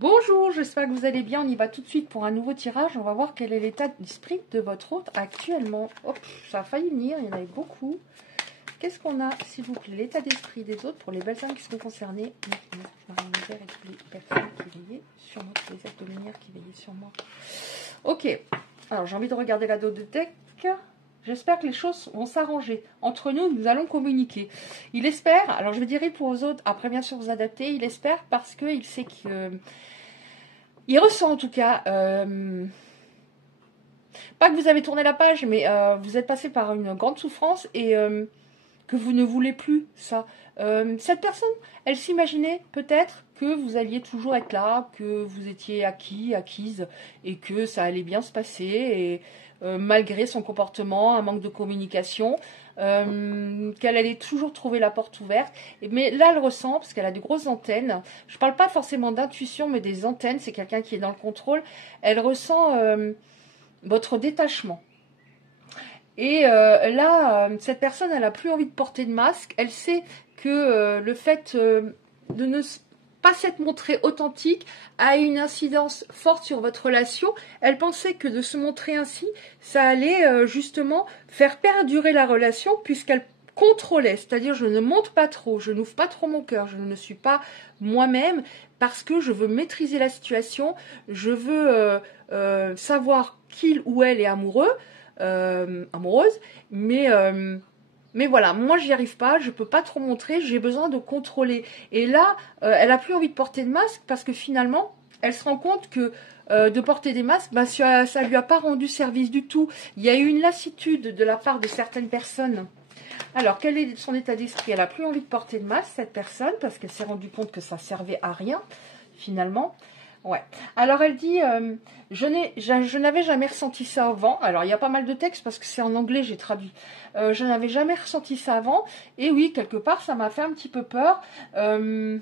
Bonjour, j'espère que vous allez bien. On y va tout de suite pour un nouveau tirage. On va voir quel est l'état d'esprit de votre hôte actuellement. Hop, ça a failli venir, il y en avait beaucoup. Qu'est-ce qu'on a, s'il vous plaît? L'état d'esprit des autres pour les belles âmes qui sont concernées. Marine Vert et toutes les personnes qui veillaient sur moi, tous les êtres de lumière qui veillaient sur moi. Ok, alors j'ai envie de regarder la dos de deck. J'espère que les choses vont s'arranger. Entre nous, nous allons communiquer. Il espère, alors je vais dire pour aux autres, après bien sûr vous adapter, il espère parce qu'il sait que... il ressent en tout cas... pas que vous avez tourné la page, mais vous êtes passé par une grande souffrance et que vous ne voulez plus ça. Cette personne, elle s'imaginait peut-être que vous alliez toujours être là, que vous étiez acquise, et que ça allait bien se passer, et malgré son comportement, un manque de communication, qu'elle allait toujours trouver la porte ouverte. Mais là, elle ressent, parce qu'elle a de grosses antennes, je ne parle pas forcément d'intuition, mais des antennes, c'est quelqu'un qui est dans le contrôle, elle ressent votre détachement. Et là, cette personne, elle n'a plus envie de porter de masque. Elle sait que le fait de ne pas s'être montrée authentique a une incidence forte sur votre relation. Elle pensait que de se montrer ainsi, ça allait justement faire perdurer la relation puisqu'elle contrôlait. C'est-à-dire, je ne monte pas trop, je n'ouvre pas trop mon cœur, je ne suis pas moi-même parce que je veux maîtriser la situation, je veux savoir qu'il ou elle est amoureux. Amoureuse, mais voilà, moi j'y arrive pas, je peux pas trop montrer, j'ai besoin de contrôler. Et là, elle a plus envie de porter de masque parce que finalement, elle se rend compte que de porter des masques, bah, ça lui a pas rendu service du tout. Il y a eu une lassitude de la part de certaines personnes. Alors, quel est son état d'esprit? Elle a plus envie de porter de masque, cette personne, parce qu'elle s'est rendue compte que ça servait à rien, finalement. Ouais. Alors elle dit, je n'avais jamais ressenti ça avant. Alors il y a pas mal de textes parce que c'est en anglais, j'ai traduit. Je n'avais jamais ressenti ça avant. Et oui, quelque part, ça m'a fait un petit peu peur. Je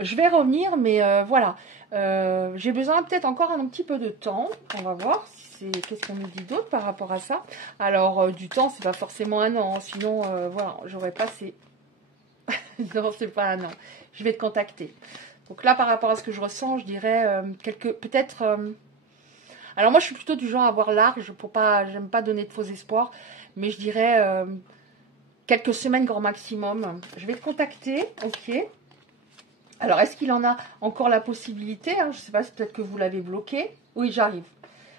vais revenir, mais voilà. J'ai besoin peut-être encore un petit peu de temps. On va voir si qu'est-ce qu'on nous dit d'autre par rapport à ça. Alors du temps, c'est pas forcément un an. Hein, sinon, voilà, j'aurais passé. Non, c'est pas un an. Je vais te contacter. Donc là, par rapport à ce que je ressens, je dirais peut-être... alors moi, je suis plutôt du genre à avoir large, pour pas, j'aime pas donner de faux espoirs, mais je dirais quelques semaines grand maximum. Je vais te contacter, ok. Alors, est-ce qu'il en a encore la possibilité, hein? Je ne sais pas, peut-être que vous l'avez bloqué. Oui, j'arrive.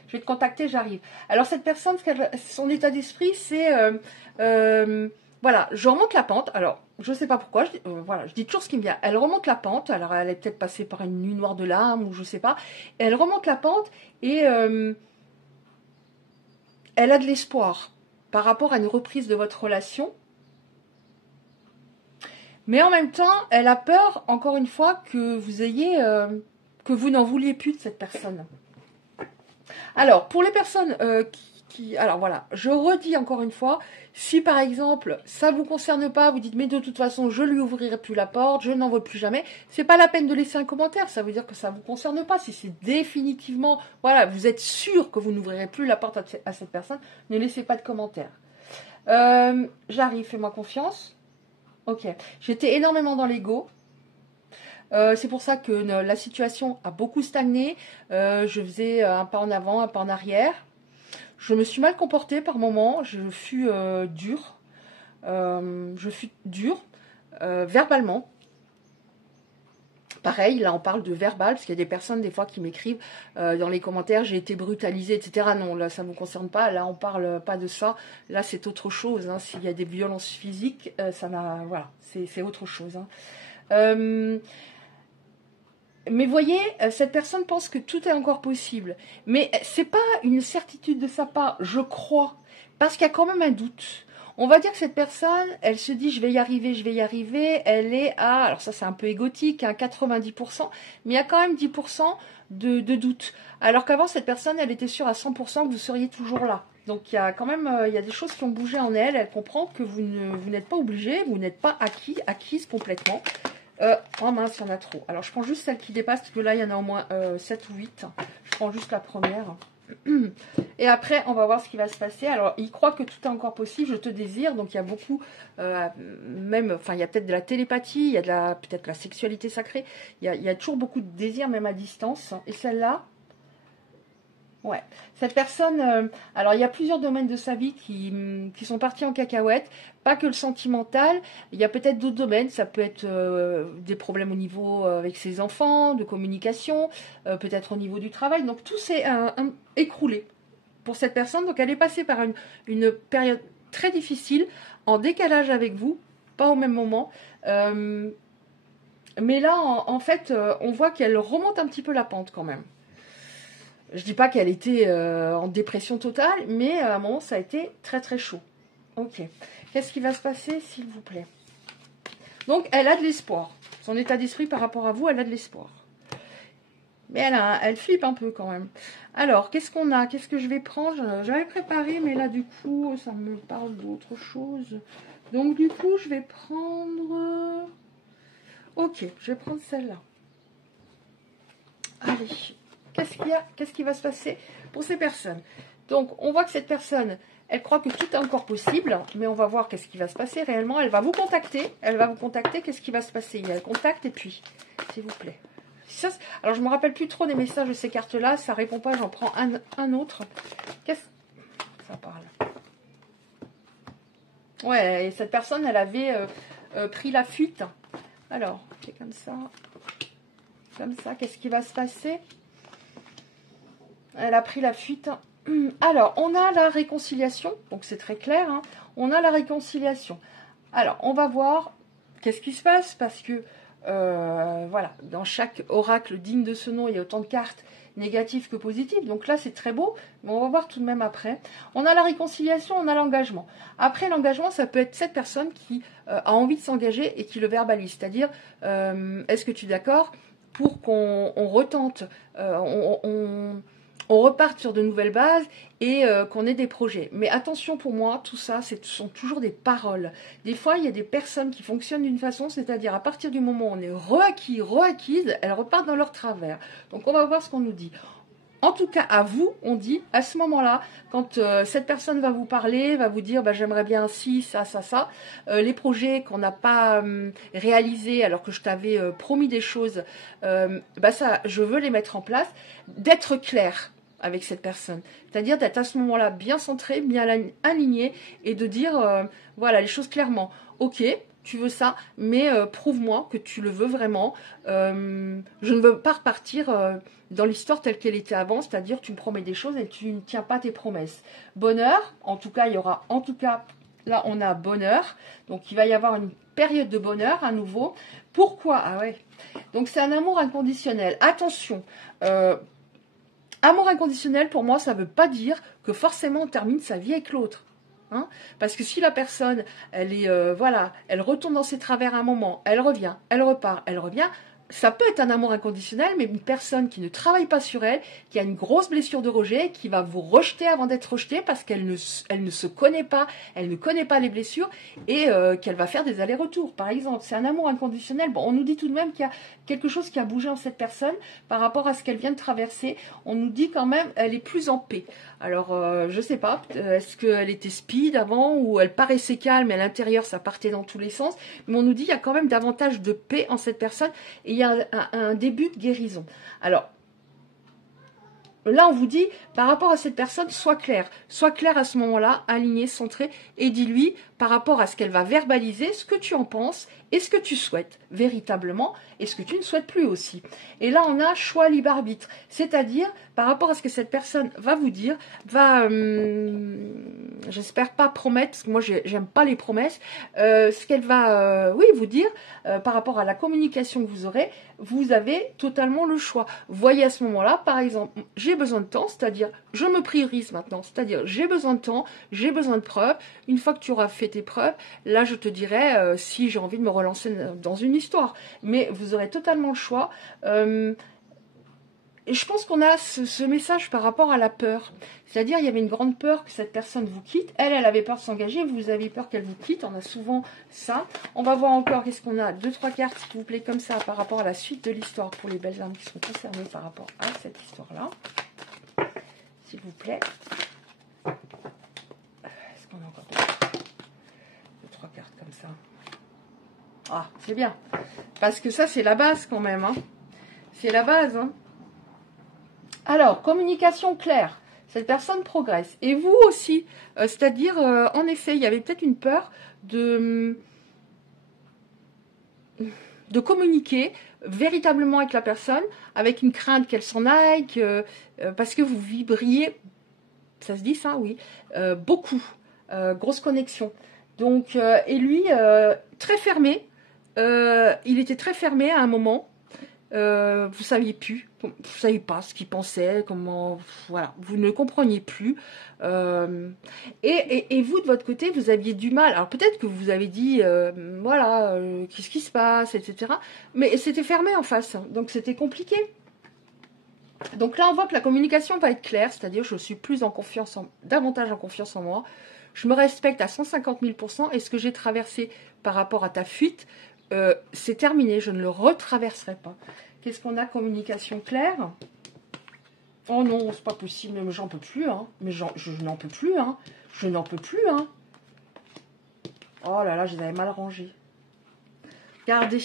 Je vais te contacter, j'arrive. Alors, cette personne, son état d'esprit, c'est... voilà, je remonte la pente. Alors, je ne sais pas pourquoi. Voilà, je dis toujours ce qui me vient. Elle remonte la pente. Alors, elle est peut-être passée par une nuit noire de larmes ou je ne sais pas. Elle remonte la pente et elle a de l'espoir par rapport à une reprise de votre relation. Mais en même temps, elle a peur, encore une fois, que vous ayez, que vous n'en vouliez plus de cette personne. Alors, pour les personnes alors voilà, je redis encore une fois, si par exemple, ça ne vous concerne pas, vous dites, mais de toute façon, je lui ouvrirai plus la porte, je n'en veux plus jamais, c'est pas la peine de laisser un commentaire, ça veut dire que ça ne vous concerne pas. Si c'est définitivement, voilà, vous êtes sûr que vous n'ouvrirez plus la porte à cette personne, ne laissez pas de commentaire. J'arrive, fais-moi confiance. Ok, j'étais énormément dans l'ego. C'est pour ça que la situation a beaucoup stagné. Je faisais un pas en avant, un pas en arrière. Je me suis mal comportée par moments. Je fus dure. Verbalement. Pareil, là on parle de verbal, parce qu'il y a des personnes des fois qui m'écrivent dans les commentaires, j'ai été brutalisée, etc. Non, là ça ne vous concerne pas, là on parle pas de ça, là c'est autre chose, hein. S'il y a des violences physiques, voilà, c'est autre chose. Hein. Mais voyez, cette personne pense que tout est encore possible, mais c'est pas une certitude de sa part, je crois, parce qu'il y a quand même un doute. On va dire que cette personne, elle se dit je vais y arriver, elle est à, alors ça c'est un peu égotique, à 90%, mais il y a quand même 10% de doute. Alors qu'avant cette personne, elle était sûre à 100% que vous seriez toujours là. Donc il y a quand même il y a des choses qui ont bougé en elle, elle comprend que vous n'êtes pas obligé, vous n'êtes pas acquise complètement. Oh mince, il y en a trop. Alors je prends juste celle qui dépasse, parce que là il y en a au moins 7 ou 8. Je prends juste la première. Et après, on va voir ce qui va se passer. Alors, il croit que tout est encore possible. Je te désire. Donc, il y a beaucoup, même, enfin, il y a peut-être de la télépathie, il y a de la, peut-être la sexualité sacrée. Il y a toujours beaucoup de désir, même à distance. Et celle-là, ouais. Cette personne, alors, il y a plusieurs domaines de sa vie qui sont partis en cacahuète. Pas que le sentimental. Il y a peut-être d'autres domaines. Ça peut être des problèmes au niveau avec ses enfants, de communication, peut-être au niveau du travail. Donc, tout s'est écroulé pour cette personne. Donc, elle est passée par une période très difficile, en décalage avec vous, pas au même moment. Mais là, en fait, on voit qu'elle remonte un petit peu la pente quand même. Je dis pas qu'elle était en dépression totale, mais à un moment, ça a été très très chaud. Ok. Qu'est-ce qui va se passer, s'il vous plaît? Donc, elle a de l'espoir. Son état d'esprit par rapport à vous, elle a de l'espoir. Mais elle flippe un peu quand même. Alors, qu'est-ce qu'on a? Qu'est-ce que je vais prendre? J'avais préparé, mais là, du coup, ça me parle d'autre chose. Donc, du coup, je vais prendre... Ok, je vais prendre celle-là. Allez, qu'est-ce qu'il y a? Qu'est-ce qui va se passer pour ces personnes? Donc, on voit que cette personne, elle croit que tout est encore possible, mais on va voir qu'est-ce qui va se passer réellement. Elle va vous contacter. Elle va vous contacter. Qu'est-ce qui va se passer? Il y a le contact et puis, s'il vous plaît. Ça, alors, je ne me rappelle plus trop des messages de ces cartes-là. Ça ne répond pas. J'en prends un autre. Qu'est-ce que ça parle? Ouais, et cette personne, elle avait pris la fuite. Alors, c'est comme ça. Comme ça. Qu'est-ce qui va se passer? Elle a pris la fuite. Alors, on a la réconciliation. Donc, c'est très clair. Hein. On a la réconciliation. Alors, on va voir qu'est-ce qui se passe. Parce que, voilà, dans chaque oracle digne de ce nom, il y a autant de cartes négatives que positives. Donc là, c'est très beau. Mais on va voir tout de même après. On a la réconciliation, on a l'engagement. Après, l'engagement, ça peut être cette personne qui a envie de s'engager et qui le verbalise. C'est-à-dire, est-ce que tu es d'accord pour qu'on retente, on reparte sur de nouvelles bases et qu'on ait des projets. Mais attention, pour moi, tout ça, ce sont toujours des paroles. Des fois, il y a des personnes qui fonctionnent d'une façon, c'est-à-dire à partir du moment où on est reacquise, elles repartent dans leur travers. Donc, on va voir ce qu'on nous dit. En tout cas, à vous, on dit, à ce moment-là, quand cette personne va vous parler, va vous dire, bah, j'aimerais bien ci, ça, ça, ça, les projets qu'on n'a pas réalisés alors que je t'avais promis des choses, bah, ça, je veux les mettre en place, d'être clair avec cette personne. C'est-à-dire d'être à ce moment-là bien centré, bien aligné et de dire, voilà, les choses clairement. Ok, tu veux ça, mais prouve-moi que tu le veux vraiment. Je ne veux pas repartir dans l'histoire telle qu'elle était avant, c'est-à-dire tu me promets des choses et tu ne tiens pas tes promesses. Bonheur, en tout cas, il y aura, en tout cas, là on a bonheur, donc il va y avoir une période de bonheur à nouveau. Pourquoi? Ah ouais, donc c'est un amour inconditionnel. Attention, amour inconditionnel, pour moi, ça ne veut pas dire que forcément on termine sa vie avec l'autre. Hein, parce que si la personne, elle est, voilà, elle retombe dans ses travers à un moment, elle revient, elle repart, elle revient, ça peut être un amour inconditionnel, mais une personne qui ne travaille pas sur elle, qui a une grosse blessure de rejet, qui va vous rejeter avant d'être rejetée parce qu'elle ne se connaît pas, elle ne connaît pas les blessures et qu'elle va faire des allers-retours. Par exemple, c'est un amour inconditionnel. Bon, on nous dit tout de même qu'il y a quelque chose qui a bougé en cette personne par rapport à ce qu'elle vient de traverser. On nous dit quand même elle est plus en paix. Alors, je sais pas, est-ce qu'elle était speed avant ou elle paraissait calme et à l'intérieur ça partait dans tous les sens. Mais on nous dit qu'il y a quand même davantage de paix en cette personne et il y a un début de guérison. Alors, là, on vous dit, par rapport à cette personne, sois clair à ce moment-là, aligné, centré, et dis-lui, par rapport à ce qu'elle va verbaliser, ce que tu en penses, et ce que tu souhaites véritablement, et ce que tu ne souhaites plus aussi. Et là, on a choix libre arbitre, c'est-à-dire, par rapport à ce que cette personne va vous dire, va, j'espère pas promettre, parce que moi, j'aime pas les promesses, ce qu'elle va, oui, vous dire, par rapport à la communication que vous aurez, vous avez totalement le choix. Voyez à ce moment-là, par exemple, j'ai besoin de temps, c'est-à-dire, je me priorise maintenant, c'est-à-dire, j'ai besoin de temps, j'ai besoin de preuves. Une fois que tu auras fait tes preuves, là, je te dirai si j'ai envie de me relancer dans une histoire. Mais vous aurez totalement le choix. Et je pense qu'on a ce message par rapport à la peur. C'est-à-dire, il y avait une grande peur que cette personne vous quitte. Elle avait peur de s'engager. Vous avez peur qu'elle vous quitte. On a souvent ça. On va voir encore qu'est-ce qu'on a. 2-3 cartes, s'il vous plaît, comme ça, par rapport à la suite de l'histoire pour les belles âmes qui sont concernées par rapport à cette histoire-là. s'il vous plaît. Est-ce qu'on a encore deux, trois cartes comme ça? Ah, c'est bien. Parce que ça, c'est la base quand même. Hein. C'est la base. Hein. Alors, communication claire. Cette personne progresse. Et vous aussi. C'est-à-dire, en effet, il y avait peut-être une peur de communiquer véritablement avec la personne, avec une crainte qu'elle s'en aille, parce que vous vibriez, ça se dit ça, oui, beaucoup. Grosse connexion. Donc, et lui, très fermé. Il était très fermé à un moment. Vous saviez plus, vous saviez pas ce qu'il pensait, comment, voilà, vous ne compreniez plus. Et vous de votre côté, vous aviez du mal. Alors peut-être que vous avez dit, voilà, qu'est-ce qui se passe, etc. Mais c'était fermé en face, donc c'était compliqué. Donc là, on voit que la communication va être claire, c'est-à-dire je suis plus en confiance, davantage en confiance en moi. Je me respecte à 150 000 % et ce que j'ai traversé par rapport à ta fuite, c'est terminé, je ne le retraverserai pas. Qu'est-ce qu'on a? Communication claire. Oh non, c'est pas possible, mais j'en peux plus, hein. Mais je n'en peux plus, hein. Je n'en peux plus, hein. Oh là là, je les avais mal rangés. Regardez.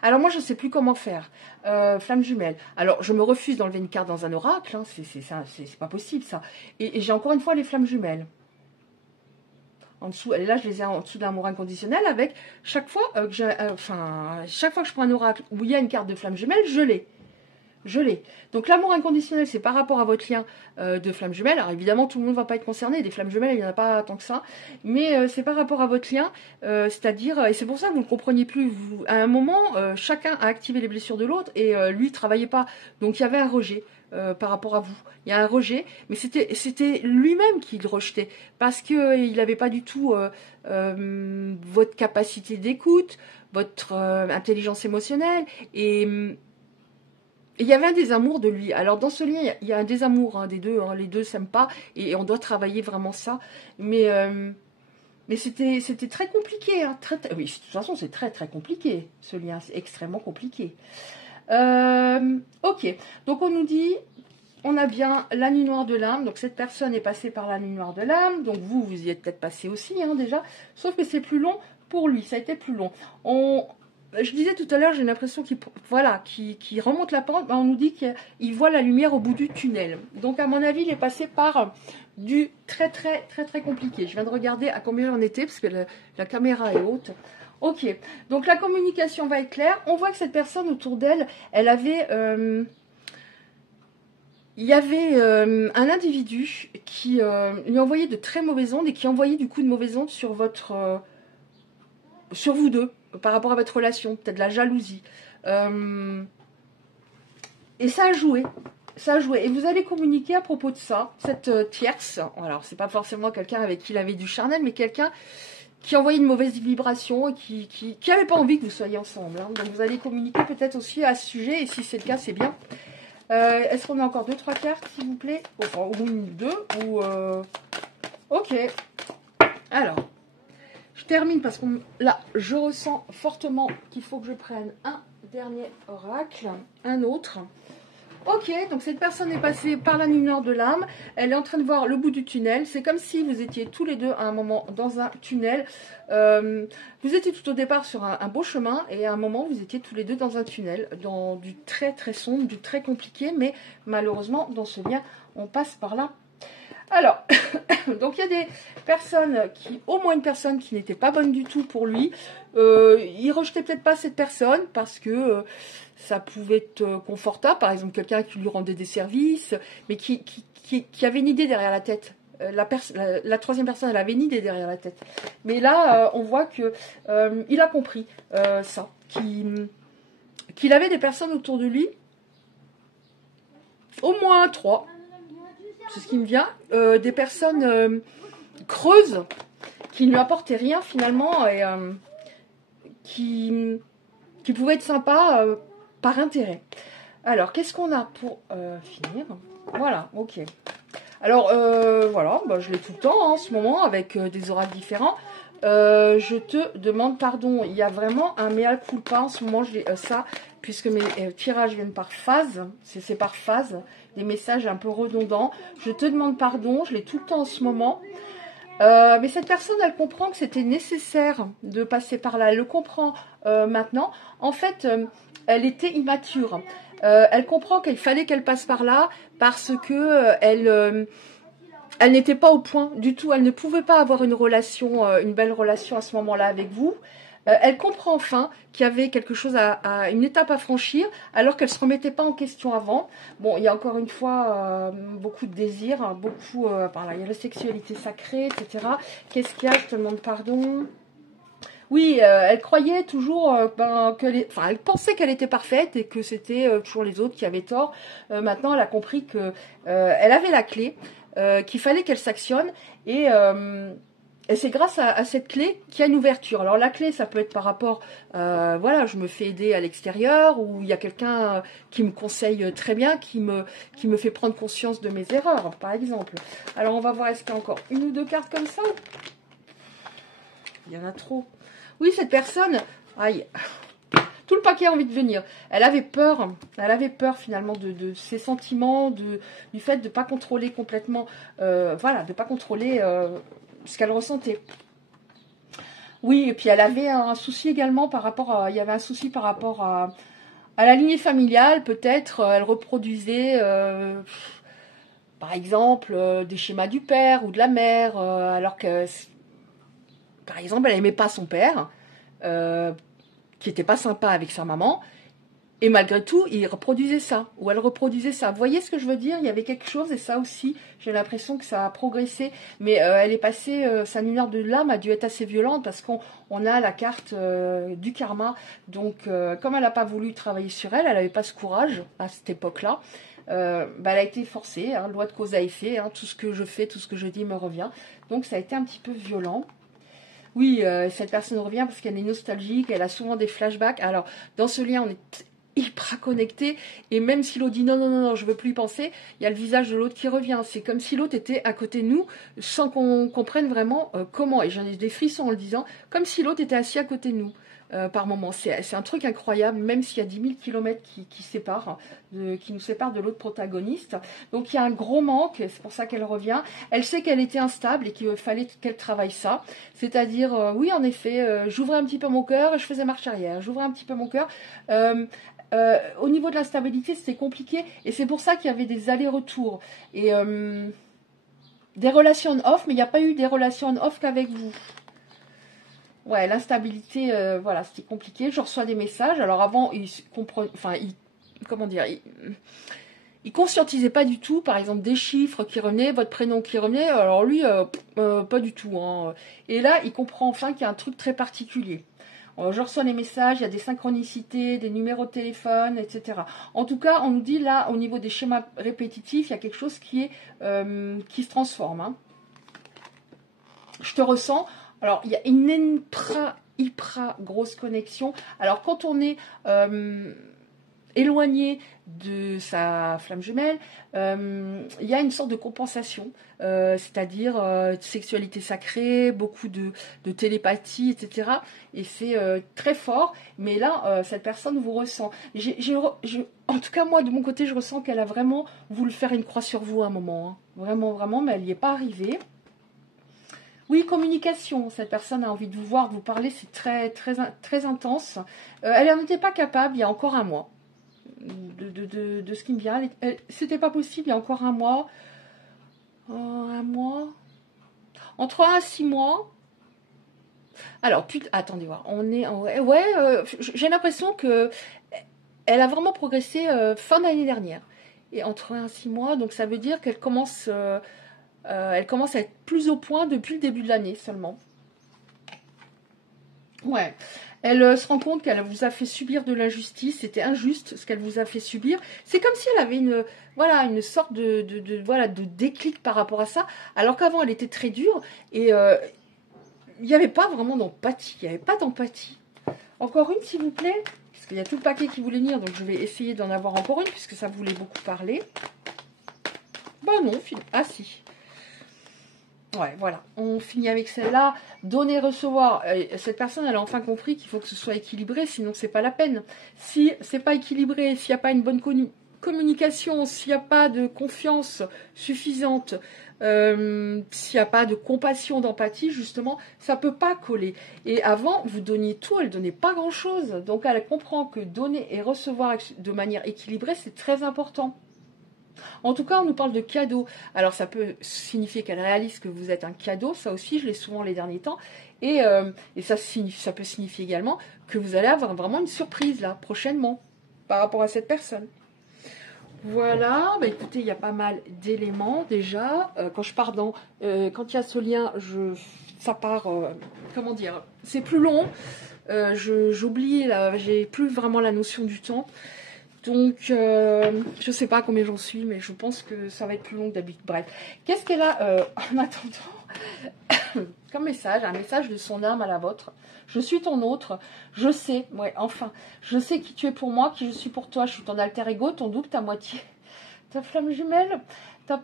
Alors moi, je ne sais plus comment faire. Flamme jumelle. Alors, je me refuse d'enlever une carte dans un oracle, hein. C'est pas possible, ça. Et j'ai encore une fois les flammes jumelles. En dessous, et là je les ai en dessous de l'amour inconditionnel avec chaque fois que chaque fois que je prends un oracle où il y a une carte de flamme jumelle, je l'ai. Je l'ai. Donc l'amour inconditionnel, c'est par rapport à votre lien de flamme jumelle. Alors évidemment, tout le monde ne va pas être concerné. Des flammes jumelles, il n'y en a pas tant que ça. Mais c'est par rapport à votre lien. C'est-à-dire, et c'est pour ça que vous ne compreniez plus. À un moment, chacun a activé les blessures de l'autre et lui ne travaillait pas. Donc il y avait un rejet. Par rapport à vous. Il y a un rejet, mais c'était lui-même qui le rejetait, parce qu'il n'avait pas du tout votre capacité d'écoute, votre intelligence émotionnelle, et il y avait un désamour de lui. Alors dans ce lien, il y a un désamour des deux, hein, les deux s'aiment pas, et on doit travailler vraiment ça, mais c'était très compliqué, hein, oui, de toute façon c'est très très compliqué, ce lien, c'est extrêmement compliqué. Ok, donc on nous dit, on a bien la nuit noire de l'âme, donc cette personne est passée par la nuit noire de l'âme, donc vous y êtes peut-être passé aussi, hein, déjà, sauf que c'est plus long pour lui, ça a été plus long. Je disais tout à l'heure, j'ai l'impression qu'il remonte la pente, on nous dit qu'il voit la lumière au bout du tunnel. Donc à mon avis, il est passé par du très très très très compliqué. Je viens de regarder à combien j'en étais, parce que la caméra est haute. Ok, donc la communication va être claire. On voit que cette personne autour d'elle, elle avait... il y avait un individu qui lui envoyait de très mauvaises ondes et qui envoyait du coup de mauvaises ondes sur sur vous deux, par rapport à votre relation, peut-être de la jalousie. Et ça a joué. Ça a joué. Et vous allez communiquer à propos de ça, cette tierce. Alors, c'est pas forcément quelqu'un avec qui il avait du charnel, mais quelqu'un qui envoyait une mauvaise vibration et qui n'avait pas envie que vous soyez ensemble. Hein. Donc vous allez communiquer peut-être aussi à ce sujet, et si c'est le cas, c'est bien. Est-ce qu'on a encore 2-3 cartes, s'il vous plaît? Enfin, ou une, deux, ou... Ok. Alors, je termine parce que là, je ressens fortement qu'il faut que je prenne un dernier oracle, un autre. Ok, donc cette personne est passée par la nuit noire de l'âme, elle est en train de voir le bout du tunnel, c'est comme si vous étiez tous les deux à un moment dans un tunnel, vous étiez tout au départ sur un beau chemin et à un moment vous étiez tous les deux dans un tunnel, dans du très très sombre, du très compliqué, mais malheureusement dans ce lien on passe par là. Alors, donc il y a des personnes au moins une personne qui n'était pas bonne du tout pour lui. Il rejetait peut-être pas cette personne parce que ça pouvait être confortable. Par exemple, quelqu'un qui lui rendait des services, mais qui avait une idée derrière la tête. La troisième personne, elle avait une idée derrière la tête. Mais là, on voit que il a compris ça, qu'il avait des personnes autour de lui, au moins 3. C'est ce qui me vient, des personnes creuses qui ne lui apportaient rien finalement et qui pouvaient être sympas par intérêt. Alors, qu'est-ce qu'on a pour finir? Voilà, ok. Alors, voilà, bah, je l'ai tout le temps hein, en ce moment avec des oracles différents. Je te demande pardon, il y a vraiment un mea culpa en ce moment, ça, puisque mes tirages viennent par phase, c'est par phase, des messages un peu redondants. Je te demande pardon, je l'ai tout le temps en ce moment. Mais cette personne, elle comprend que c'était nécessaire de passer par là. Elle le comprend maintenant. En fait, elle était immature. Elle comprend qu'il fallait qu'elle passe par là parce que elle n'était pas au point du tout. Elle ne pouvait pas avoir une relation, une belle relation à ce moment-là avec vous. Elle comprend enfin qu'il y avait quelque chose une étape à franchir, alors qu'elle ne se remettait pas en question avant. Bon, il y a encore une fois beaucoup de désirs, hein, beaucoup, voilà, il y a la sexualité sacrée, etc. Qu'est-ce qu'il y a? Je te demande pardon. Oui, elle croyait toujours elle pensait qu'elle était parfaite et que c'était toujours les autres qui avaient tort. Maintenant, elle a compris que elle avait la clé, qu'il fallait qu'elle s'actionne et c'est grâce à cette clé qu'il y a une ouverture. Alors la clé, ça peut être par rapport, voilà, je me fais aider à l'extérieur ou il y a quelqu'un qui me conseille très bien, qui me fait prendre conscience de mes erreurs, par exemple. Alors on va voir, est-ce qu'il y a encore une ou deux cartes comme ça? Il y en a trop. Oui, cette personne, aïe, tout le paquet a envie de venir. Elle avait peur finalement de ses sentiments, du fait de ne pas contrôler complètement, voilà, de ne pas contrôler ce qu'elle ressentait. Oui, et puis elle avait un souci également par rapport à, il y avait un souci par rapport à la lignée familiale, peut-être, elle reproduisait, par exemple, des schémas du père ou de la mère, alors que, par exemple, elle n'aimait pas son père, qui n'était pas sympa avec sa maman, et malgré tout, il reproduisait ça, ou elle reproduisait ça. Vous voyez ce que je veux dire? Il y avait quelque chose, et ça aussi, j'ai l'impression que ça a progressé. Mais elle est passée, sa lumière de l'âme a dû être assez violente, parce qu'on a la carte du karma. Donc, comme elle n'a pas voulu travailler sur elle, elle n'avait pas ce courage à cette époque-là. Elle a été forcée, hein, loi de cause à effet, hein, tout ce que je fais, tout ce que je dis me revient. Donc, ça a été un petit peu violent. Oui, cette personne revient parce qu'elle est nostalgique, elle a souvent des flashbacks. Alors, dans ce lien, on est hyper connecté, et même si l'autre dit non, non, non, non, je veux plus y penser, il y a le visage de l'autre qui revient. C'est comme si l'autre était à côté de nous, sans qu'on comprenne vraiment comment. Et j'en ai des frissons en le disant, comme si l'autre était assis à côté de nous. Par moment. C'est un truc incroyable, même s'il y a 10 000 kilomètres qui nous séparent de l'autre protagoniste. Donc il y a un gros manque, c'est pour ça qu'elle revient. Elle sait qu'elle était instable et qu'il fallait qu'elle travaille ça. C'est-à-dire, oui, en effet, j'ouvrais un petit peu mon cœur et je faisais marche arrière. J'ouvrais un petit peu mon cœur. Au niveau de l'instabilité, c'était compliqué. Et c'est pour ça qu'il y avait des allers-retours. Et des relations on-off, mais il n'y a pas eu des relations on-off qu'avec vous. Ouais, l'instabilité, voilà, c'était compliqué. Je reçois des messages. Alors avant, il conscientisait pas du tout, par exemple, des chiffres qui revenaient, votre prénom qui revenait. Alors lui, pas du tout, hein. Et là, il comprend enfin qu'il y a un truc très particulier. Je reçois les messages, il y a des synchronicités, des numéros de téléphone, etc. En tout cas, on nous dit là, au niveau des schémas répétitifs, il y a quelque chose qui se transforme, hein. Je te ressens. Alors, il y a une hyper grosse connexion. Alors, quand on est éloigné de sa flamme jumelle, il y a une sorte de compensation, c'est-à-dire sexualité sacrée, beaucoup de télépathie, etc. Et c'est très fort. Mais là, cette personne vous ressent. En tout cas, moi, de mon côté, je ressens qu'elle a vraiment voulu faire une croix sur vous à un moment, hein. Vraiment, vraiment, mais elle n'y est pas arrivée. Oui, communication. Cette personne a envie de vous voir, de vous parler, c'est très, très, très intense. Elle n'en était pas capable il y a encore un mois. De ce qui me vient. C'était pas possible il y a encore un mois. Un mois. Entre 1 et 6 mois. Alors, attendez voir. On est en. Ouais, j'ai l'impression que elle a vraiment progressé fin d'année dernière. Et entre 1 et 6 mois, donc ça veut dire qu'elle commence. Elle commence à être plus au point depuis le début de l'année seulement. Ouais. Elle se rend compte qu'elle vous a fait subir de l'injustice. C'était injuste ce qu'elle vous a fait subir. C'est comme si elle avait une sorte de déclic par rapport à ça. Alors qu'avant, elle était très dure. Et il n'y avait pas vraiment d'empathie. Il n'y avait pas d'empathie. Encore une, s'il vous plaît. Parce qu'il y a tout le paquet qui voulait venir. Donc je vais essayer d'en avoir encore une, puisque ça voulait beaucoup parler. Bah non, ah si. Ouais, voilà. On finit avec celle-là. Donner, recevoir. Cette personne, elle a enfin compris qu'il faut que ce soit équilibré, sinon c'est pas la peine. Si c'est pas équilibré, s'il n'y a pas une bonne communication, s'il n'y a pas de confiance suffisante, s'il n'y a pas de compassion, d'empathie, justement, ça peut pas coller. Et avant, vous donniez tout, elle donnait pas grand-chose. Donc elle comprend que donner et recevoir de manière équilibrée, c'est très important. En tout cas, on nous parle de cadeau. Alors, ça peut signifier qu'elle réalise que vous êtes un cadeau. Ça aussi, je l'ai souvent les derniers temps. Et ça peut signifier également que vous allez avoir vraiment une surprise, là, prochainement, par rapport à cette personne. Voilà, bah écoutez, il y a pas mal d'éléments déjà. Quand je pars quand il y a ce lien, ça part, comment dire, c'est plus long. J'oublie, j'ai plus vraiment la notion du temps. Donc, je sais pas combien j'en suis, mais je pense que ça va être plus long que d'habitude. Bref, qu'est-ce qu'elle a en attendant comme message? Un message de son âme à la vôtre. Je suis ton autre. Je sais, ouais, enfin, je sais qui tu es pour moi, qui je suis pour toi. Je suis ton alter ego, ton double, ta moitié, ta flamme jumelle, ta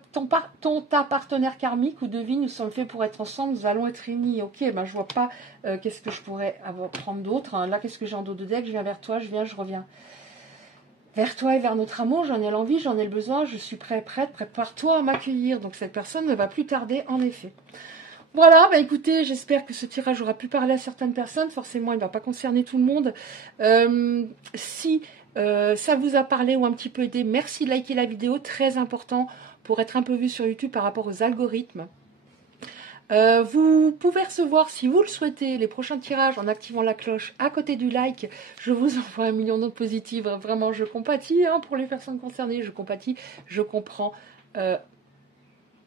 partenaire karmique ou de vie. Nous sommes faits pour être ensemble. Nous allons être unis. Ok, ben je vois pas qu'est-ce que je pourrais prendre d'autre. Hein. Là, qu'est-ce que j'ai en dos de deck? Je viens vers toi, je reviens. Vers toi et vers notre amour, j'en ai l'envie, j'en ai le besoin, je suis prête, prépare-toi à m'accueillir. Donc cette personne ne va plus tarder, en effet. Voilà, bah écoutez, j'espère que ce tirage aura pu parler à certaines personnes. Forcément, il ne va pas concerner tout le monde. Si ça vous a parlé ou un petit peu aidé, merci de liker la vidéo, très important pour être un peu vu sur YouTube par rapport aux algorithmes. Vous pouvez recevoir, si vous le souhaitez, les prochains tirages en activant la cloche à côté du like. Je vous envoie 1 million d'ondes positives. Vraiment, je compatis pour les personnes concernées. Je compatis, je comprends.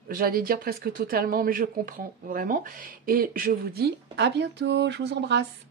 J'allais dire presque totalement, mais je comprends vraiment. Et je vous dis à bientôt. Je vous embrasse.